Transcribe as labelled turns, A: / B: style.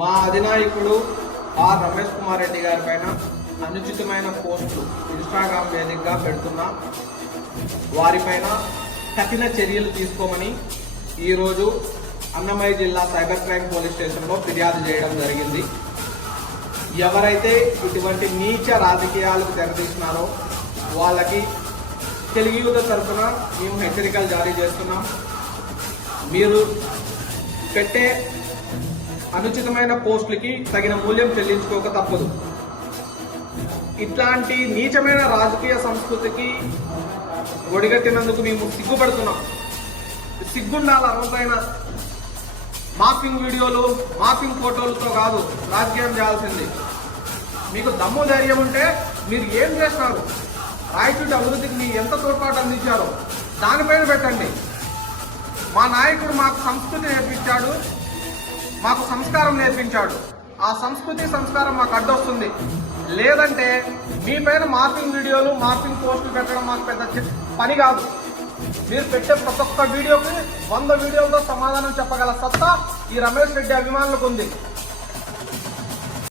A: మా అధినాయకుడు ఆర్ రమేష్ కుమార్ రెడ్డి గారి పైన అనుచితమైన పోస్టులు ఇన్స్టాగ్రామ్ వేదికగా పెడుతున్నా. వారిపైన కఠిన చర్యలు తీసుకోమని ఈరోజు అన్నమయ్య జిల్లా సైబర్ క్రైమ్ పోలీస్ స్టేషన్లో ఫిర్యాదు చేయడం జరిగింది. ఎవరైతే ఇటువంటి నీచ రాజకీయాలకు తెరదీసినారో వాళ్ళకి తెలుగు తరఫున మేము హెచ్చరికలు జారీ చేస్తున్నాం. మీరు పెట్టే అనుచితమైన పోస్టులకి తగిన మూల్యం చెల్లించుకోక తప్పదు. ఇట్లాంటి నీచమైన రాజకీయ సంస్కృతికి ఒడిగట్టినందుకు మేము సిగ్గుపడుతున్నాం. సిగ్గుండాల అర్హతైన మాఫింగ్ వీడియోలు మాఫింగ్ ఫోటోలతో కాదు రాజకీయం చేయాల్సింది. మీకు దమ్ము ధైర్యం ఉంటే మీరు ఏం చేస్తున్నారు రాయచూటి అభివృద్ధికి మీ ఎంత తోడ్పాటు అందించారో దానిపైన పెట్టండి. మా నాయకుడు మాకు సంస్కృతి నేర్పించాడు మాకు సంస్కారం నేర్పించాడు. ఆ సంస్కృతి సంస్కారం మాకు అడ్డొస్తుంది. లేదంటే మీ పైన మార్పింగ్ వీడియోలు మార్పింగ్ పోస్టులు పెట్టడం మాకు పెద్ద పని కాదు. మీరు పెట్టే ప్రతి ఒక్క వీడియోకి వంద వీడియోలతో సమాధానం చెప్పగల సత్తా ఈ రమేష్ రెడ్డి అభిమానులకు ఉంది.